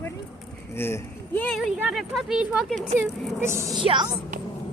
recording? Yeah. Yeah, we got our puppies. Welcome to the show.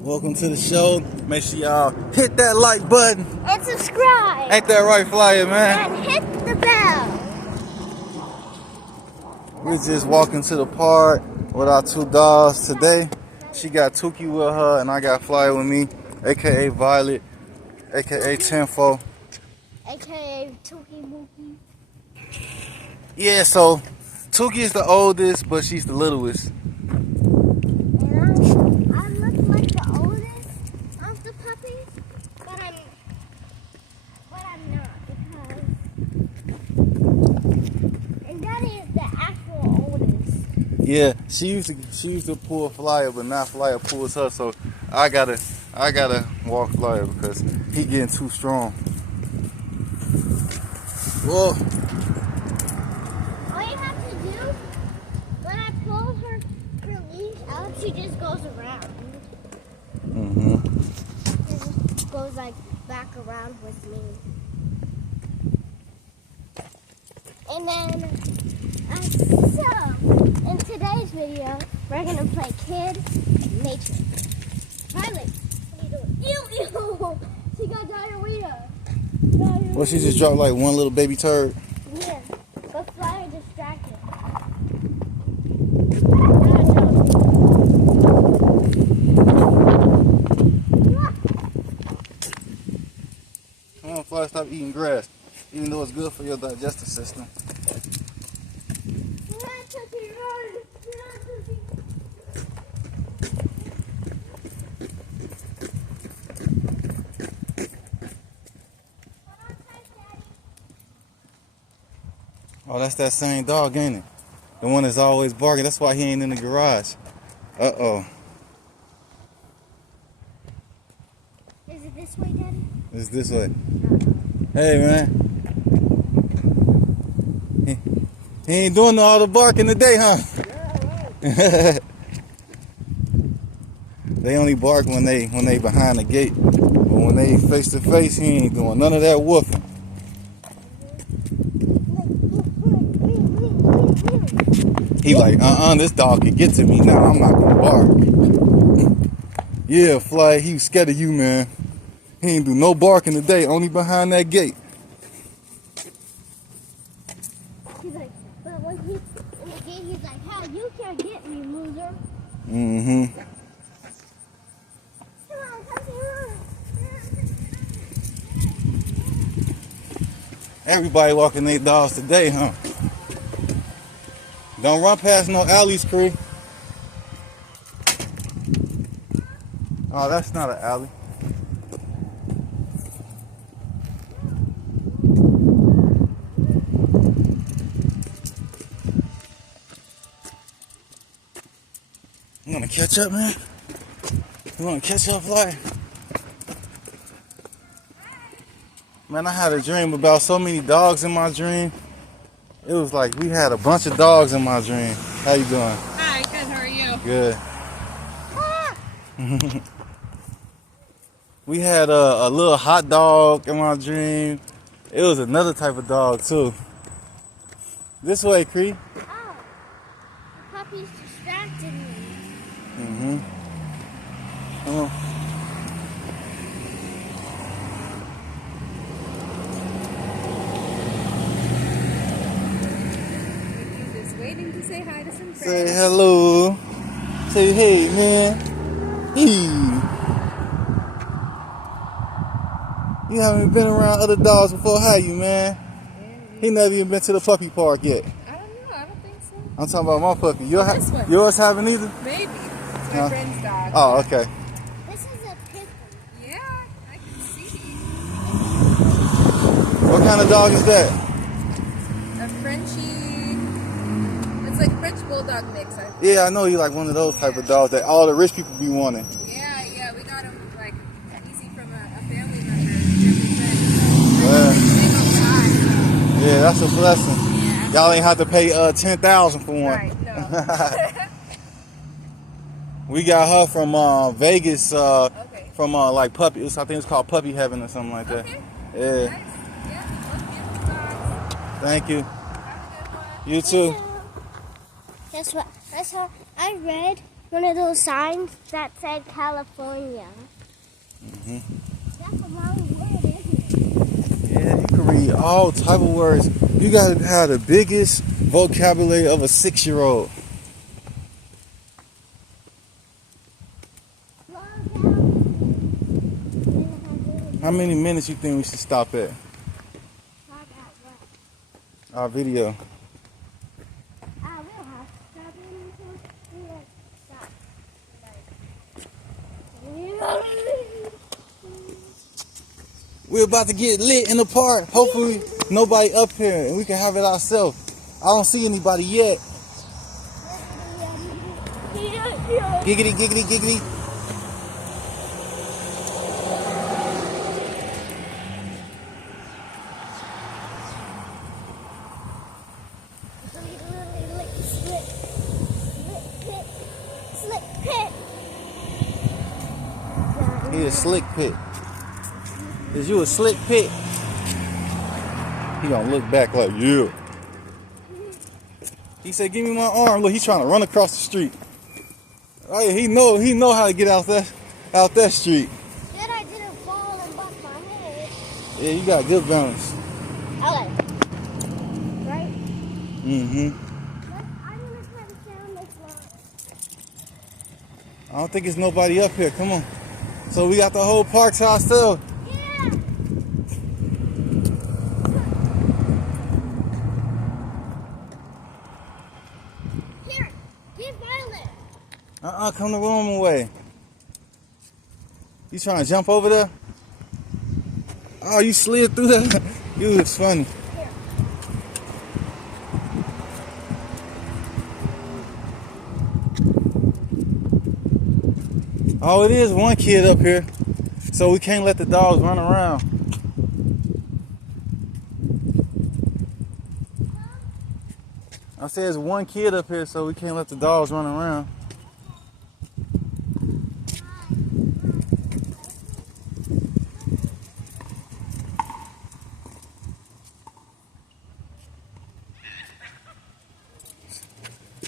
Welcome to the show. Make sure y'all hit that like button. And subscribe. Ain't that right, Flyer, man? And hit the bell. We're just walking to the park with our two dogs today. She got Tuki with her, and I got Flyer with me, a.k.a. Violet, a.k.a. Tenfo. A.k.a. Tookie Mookie. Yeah, so Tuki is the oldest, but she's the littlest. And I look like the oldest of the puppies, but I'm not because and Daddy is the actual oldest. Yeah, she used to pull Flyer, but now Flyer pulls her, so I gotta walk Flyer because he getting too strong. Whoa. All you have to do when I pull her leash out, she just goes around. It goes like back around with me. And then, so in today's video, we're gonna play Kid Nature. Violet, what are you doing? Ew, ew! She got diarrhea. Well, she just dropped like one little baby turd. Yeah, but Flyer distracted. Come on, Flyer, stop eating grass, even though it's good for your digestive system. Oh, that's that same dog, ain't it? The one that's always barking. That's why he ain't in the garage. Uh-oh. Is it this way, Daddy? It's this way. Hey, man. He ain't doing all the barking today, huh? Yeah, right. They only bark when they behind the gate. But when they face to face, he ain't doing none of that woofing. He like, this dog can get to me now. I'm not gonna bark. Yeah, Fly, he was scared of you, man. He ain't do no barking today, only behind that gate. He's like, but when he's in the gate, he's like, "How you can't get me, loser." Mm-hmm. Come on, come here. Everybody walking their dogs today, huh? Don't run past no alleys, Kree. Oh, that's not an alley. You wanna catch up, man? You wanna catch up, Fly? Man, I had a dream about so many dogs in my dream. It was like we had a bunch of dogs in my dream. How you doing? Hi, good. How are you? Good. We had a little hot dog in my dream. It was another type of dog too. This way, Kree. Oh, the puppy's distracted me. Come on. Just waiting to say hi to some friends. Say hello. Say hey, man. Hey. You haven't been around other dogs before, have you, man? He never even been to the puppy park yet. I don't know. I don't think so. I'm talking about my puppy. This one. Yours haven't either? Maybe. It's my friend's dog. Oh, okay. This is a pit bull. Yeah, I can see. What kind of dog is that? A Frenchie. It's like French bulldog mix. I think. Yeah, I know you like one of those type of dogs that all the rich people be wanting. Yeah. We got him like easy from a family member. Yeah, that's a blessing. Yeah. Y'all ain't have to pay $10,000 for one. Right. No. We got her from Vegas. Okay. From like puppies. I think it's called Puppy Heaven or something like that. Okay. Yeah. Nice. Yeah. Thank you. Have a good one. You too. Guess what? I read one of those signs that said California. That's a long word, isn't it? Yeah, you can read all type of words. You gotta have the biggest vocabulary of a 6-year-old. How many minutes you think we should stop at? Our video. We're about to get lit in the park. Hopefully nobody up here and we can have it ourselves. I don't see anybody yet. Giggity, giggity, giggity. He a slick pit. Is you a slick pit? He gonna look back like, yeah. He said, give me my arm. Look, he's trying to run across the street. Oh yeah, he know how to get out that street. Then I didn't fall and bust my head. Yeah, you got good balance. Okay. Right? Mm-hmm. I'm gonna try to sound this long. I don't think it's nobody up here. Come on. So we got the whole park to ourselves. Yeah. Here, get Violet. Come the wrong way. You trying to jump over there? Oh, you slid through that? You was funny. Here. Oh, it is one kid up here. So we can't let the dogs run around. I said there's one kid up here, so we can't let the dogs run around.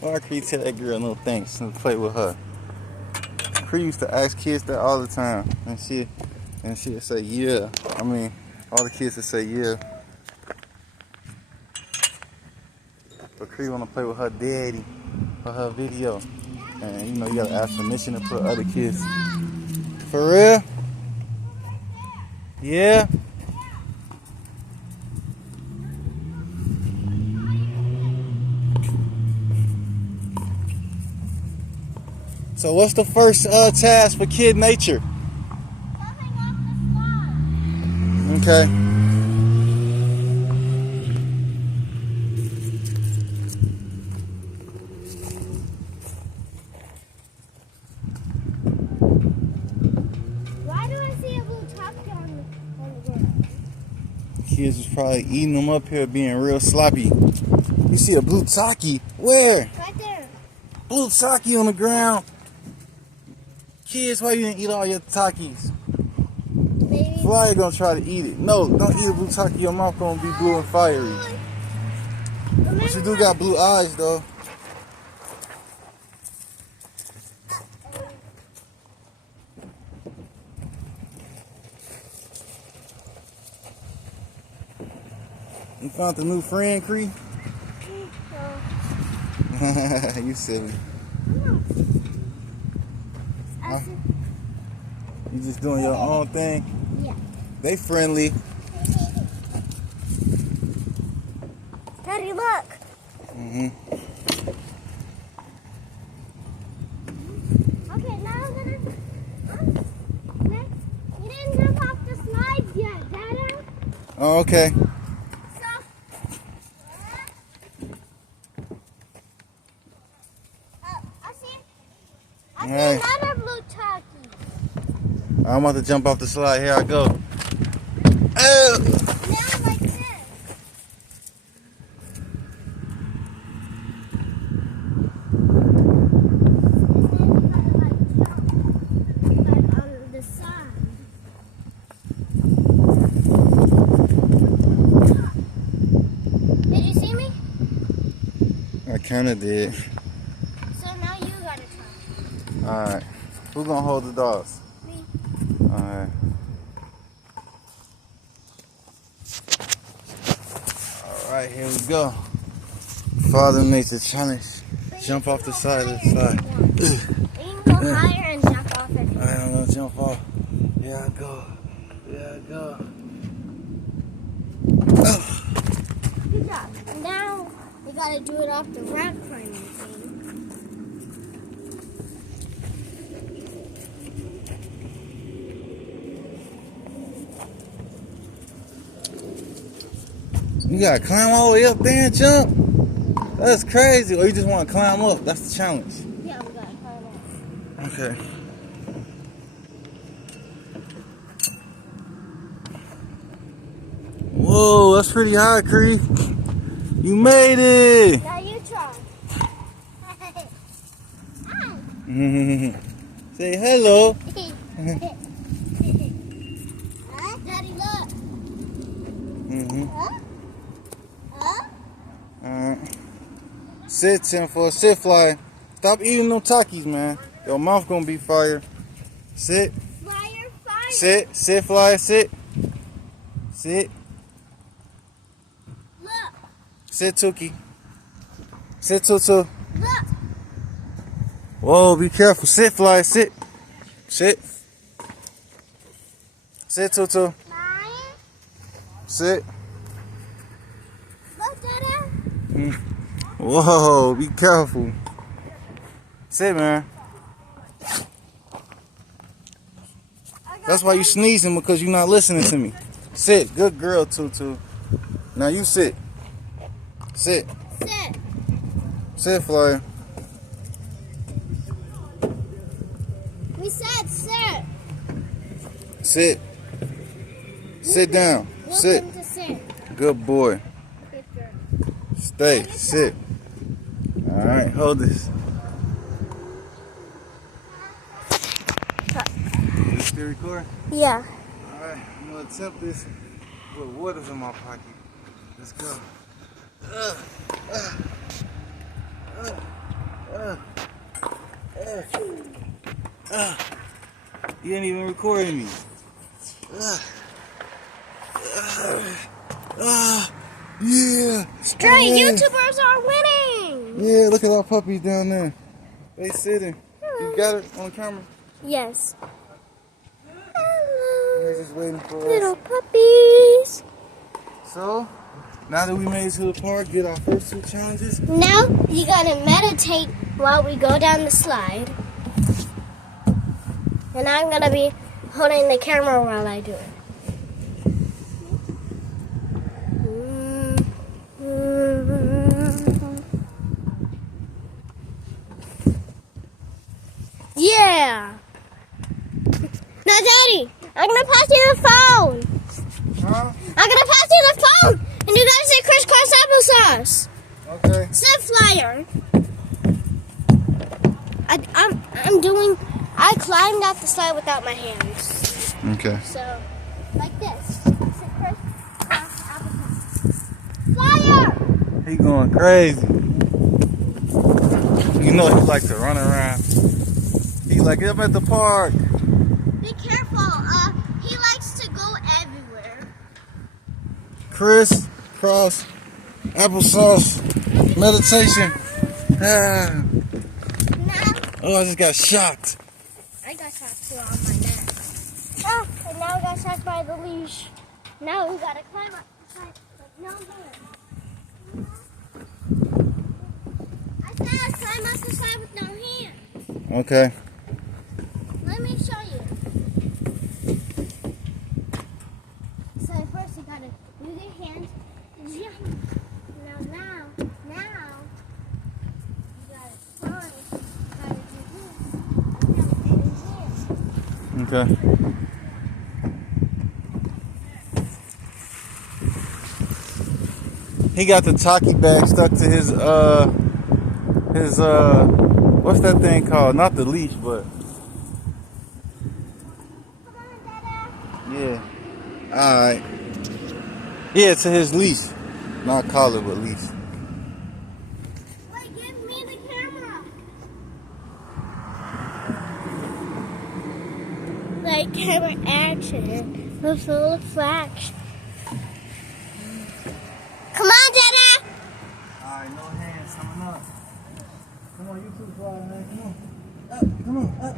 Why Kree tell that girl no thanks and play with her? Kree used to ask kids that all the time, and she'd say yeah. I mean, all the kids would say yeah. But Kree wanna play with her daddy for her video, and you know you gotta ask permission to put other kids. For real? Yeah. So what's the first task for Kid Nature? Jumping off the slide. Okay. Why do I see a blue taco on the ground? Kids was probably eating them up here being real sloppy. You see a blue taki? Where? Right there. Blue taki on the ground. Kids, why you didn't eat all your Takis? Maybe. Why you gonna try to eat it? No, don't eat a blue taki. Your mouth gonna be blue and fiery. But you do got blue eyes though. You found the new friend, Kree? You silly. You just doing your own thing? Yeah. They friendly. Daddy, look. Mm-hmm. Okay, now I'm gonna. You didn't jump off the slides yet, Dada. Oh, okay. I see Hey. another blue turkey. I'm about to jump off the slide. Here I go. Oh. Now like this. And then you gotta like jump like on the side. Did you see me? I kind of did. Alright. Who gonna hold the dogs? Me. Alright. Alright, here we go. Father Nature Challenge. Jump off the side of the slide. You can go higher and jump off it. Alright, I'm gonna jump off. Here I go. Here I go. Good job. Now we gotta do it off the rock climbing thing. You gotta climb all the way up there and jump? That's crazy. Or you just wanna climb up? That's the challenge. Yeah, we gotta climb up. Okay. Whoa, that's pretty high, Kree. You made it! Now you try. Say hello. Huh? Daddy, look. Huh? Alright. Sit, 10-4. Sit, fly. Stop eating them Takis, man. Your mouth gonna be fire. Sit. Fire, fire. Sit. Sit, fly. Sit. Sit. Look. Sit, Tuki. Sit, Tutu. Look. Whoa, be careful. Sit, fly. Sit. Sit. Sit, Tutu. Fire. Sit. Look, Dada. Whoa, be careful. Sit, man. That's why you sneezing, because you're not listening to me. Sit. Good girl, Tutu. Now you sit. Sit. Sit. Sit, Flyer. We said sit. Sit. Sit down. Look Sit. him to sit. Good boy. Good girl. Stay. Sit. All right, hold this. You still recording? Yeah. All right, I'm gonna attempt this with water's in my pocket. Let's go. You ain't even recording me. Yeah. Straight YouTubers are winning. Yeah, look at our puppies down there. They sitting. You got it on camera? Yes. They're Hello, just waiting for us. little puppies. So, now that we made it to the park, get our first 2 challenges. Now you gotta meditate while we go down the slide. And I'm gonna be holding the camera while I do it. Yeah. Now, Daddy, I'm gonna pass you the phone. Huh? I'm gonna pass you the phone, and you gotta say crisscross applesauce. Okay. Set flyer. I climbed off the slide without my hands. Okay. So, like this. Set crisscross applesauce. Flyer! He going crazy. You know he likes to run around. He like, I'm at the park. Be careful. He likes to go everywhere. Criss cross applesauce meditation. Ah. Now, Oh, I just got shocked. I got shocked too on my neck. Ah, and now we got shocked by the leash. Now we gotta climb up the side. Like, no, no. I said climb up the side with no hands. Okay. Let me show you. So first you gotta use your hands and jump. Now, you gotta climb. You gotta do this. And here. Okay. He got the Taki bag stuck to his what's that thing called? Not the leash, but Come on, Dada. yeah. Alright. Yeah, to his leash. Not collar, but leash. Wait, give me the camera. get camera action with full flash. Come on, Dada! Alright, no hands coming up. Come on, you too, Flyer, man. Come on. Up.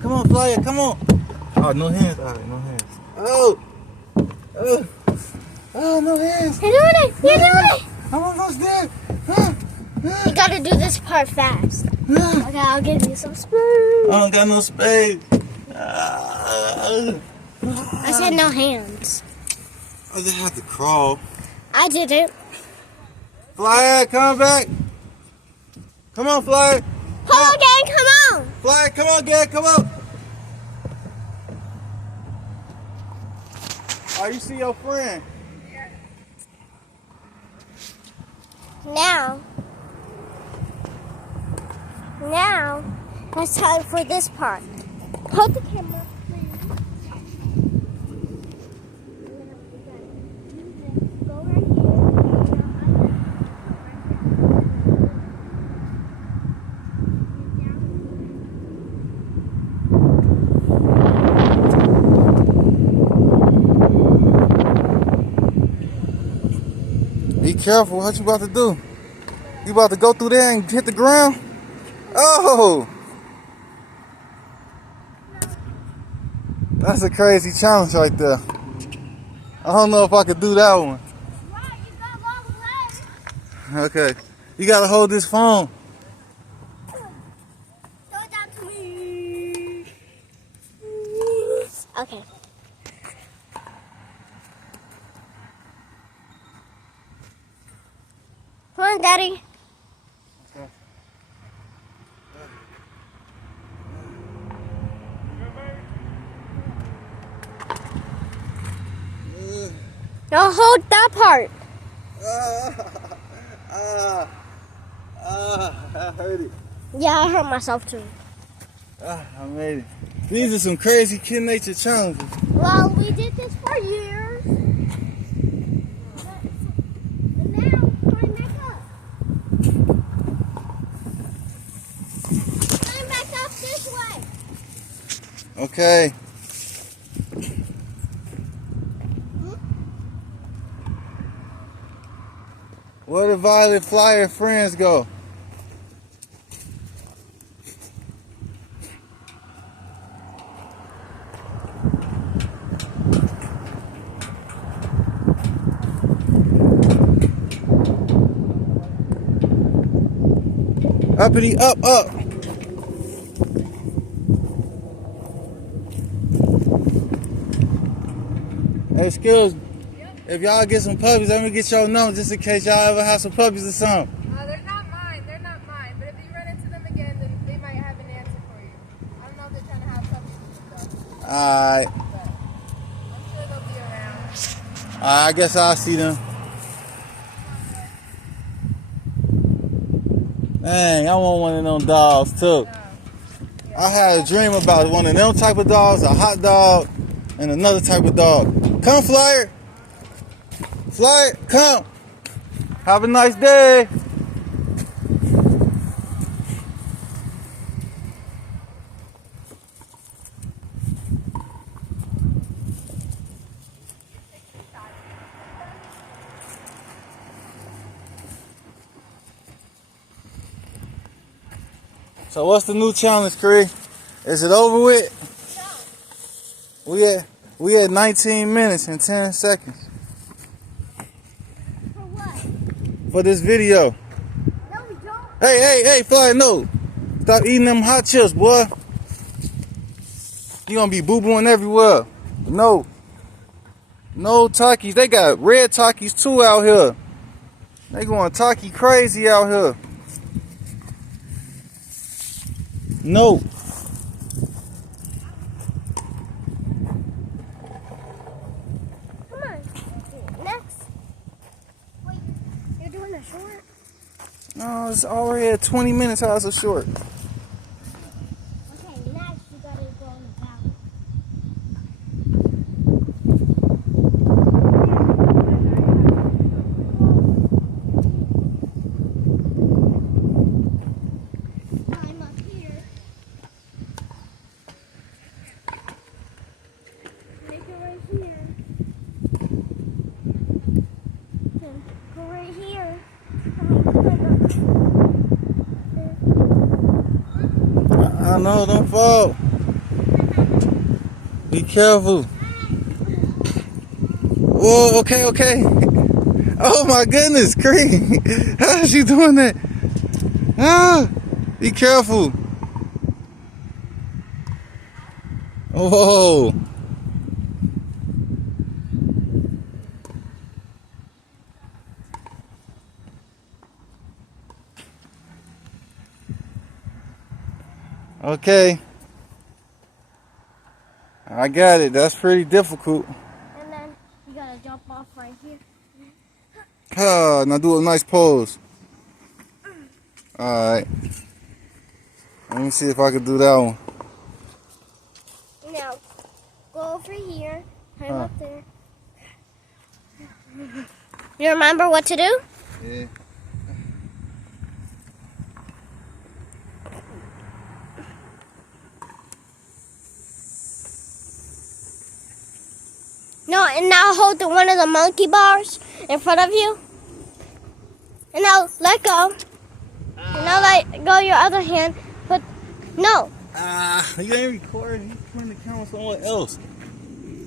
Come on, Flyer, come on. Oh, no hands. Alright, no hands. Oh, no hands. You're doing it! You're doing it! I'm almost there. You gotta do this part fast. Okay, I'll give you some space. I don't got no space. I said no hands. I just have to crawl. I did it. Flyer, come back. Come on, Flyer. Come on, gang, come on! Flyer, come on, gang, come on. Oh, you see your friend? Now, it's time for this part. Hold the camera, please. Go right here. Be careful. What you about to do? You about to go through there and hit the ground? Oh! That's a crazy challenge right there. I don't know if I could do that one. Right, you got long legs. Okay. You gotta hold this phone. Throw it down to me. Okay. Come on, Daddy. Now hold that part. I heard it. Yeah, I hurt myself too. I made it. These are some crazy Kid Nature challenges. Well, we did this for years. And now, climb back up. Climb back up this way. Okay. Where did Violet Flyer friends go? Uppity, up. Hey, Skills, if y'all get some puppies, let me get your number just in case y'all ever have some puppies or something. They're not mine. But if you run into them again, then they might have an answer for you. I don't know if they're trying to have puppies and stuff. Alright. But I'm sure they'll be around. I guess I'll see them. Dang, I want one of them dogs too. I had a dream about one of them type of dogs, a hot dog, and another type of dog. Come, Flyer. Flyer, come. Have a nice day. So what's the new challenge, Kree? Is it over with? No. We had 19 minutes and 10 seconds For what? for this video. No, we don't. Hey, Flyer, no. Stop eating them hot chips, boy. You gonna be boo-booing everywhere. No Takis. They got red Takis too out here. They going Taki crazy out here. No. Come on. Next. Wait, you're doing a short? No, it's already at 20 minutes. How's it short? Okay, next you gotta go in the valley. Climb up here. Nah, no, don't fall. Be careful. Whoa, okay, okay. Oh my goodness, Kree. How is she doing that? Ah, be careful. Whoa. Okay. I got it. That's pretty difficult. And then you gotta jump off right here. Ah, now do a nice pose. Alright. Let me see if I can do that one. Now, go over here. Climb up there. You remember what to do? Yeah. No, and now hold one of the monkey bars in front of you. And now let go. And now let go your other hand. But no. You ain't recording. You putting the camera somewhere else.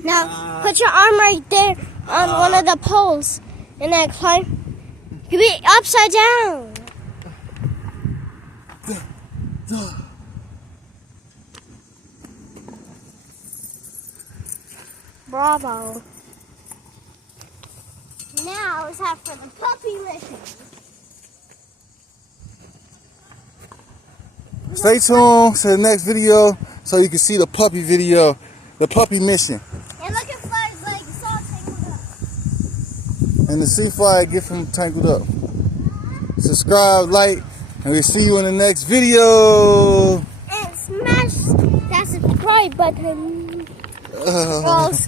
Now put your arm right there on one of the poles. And then climb. You be upside down. Bravo. Now it's time for the puppy mission. Stay tuned to the next video so you can see the puppy video, the puppy mission. And look at Fly's leg, it's all tangled up. And to see Fly get him tangled up. Subscribe, like, and we'll see you in the next video. And smash that subscribe button. Girls.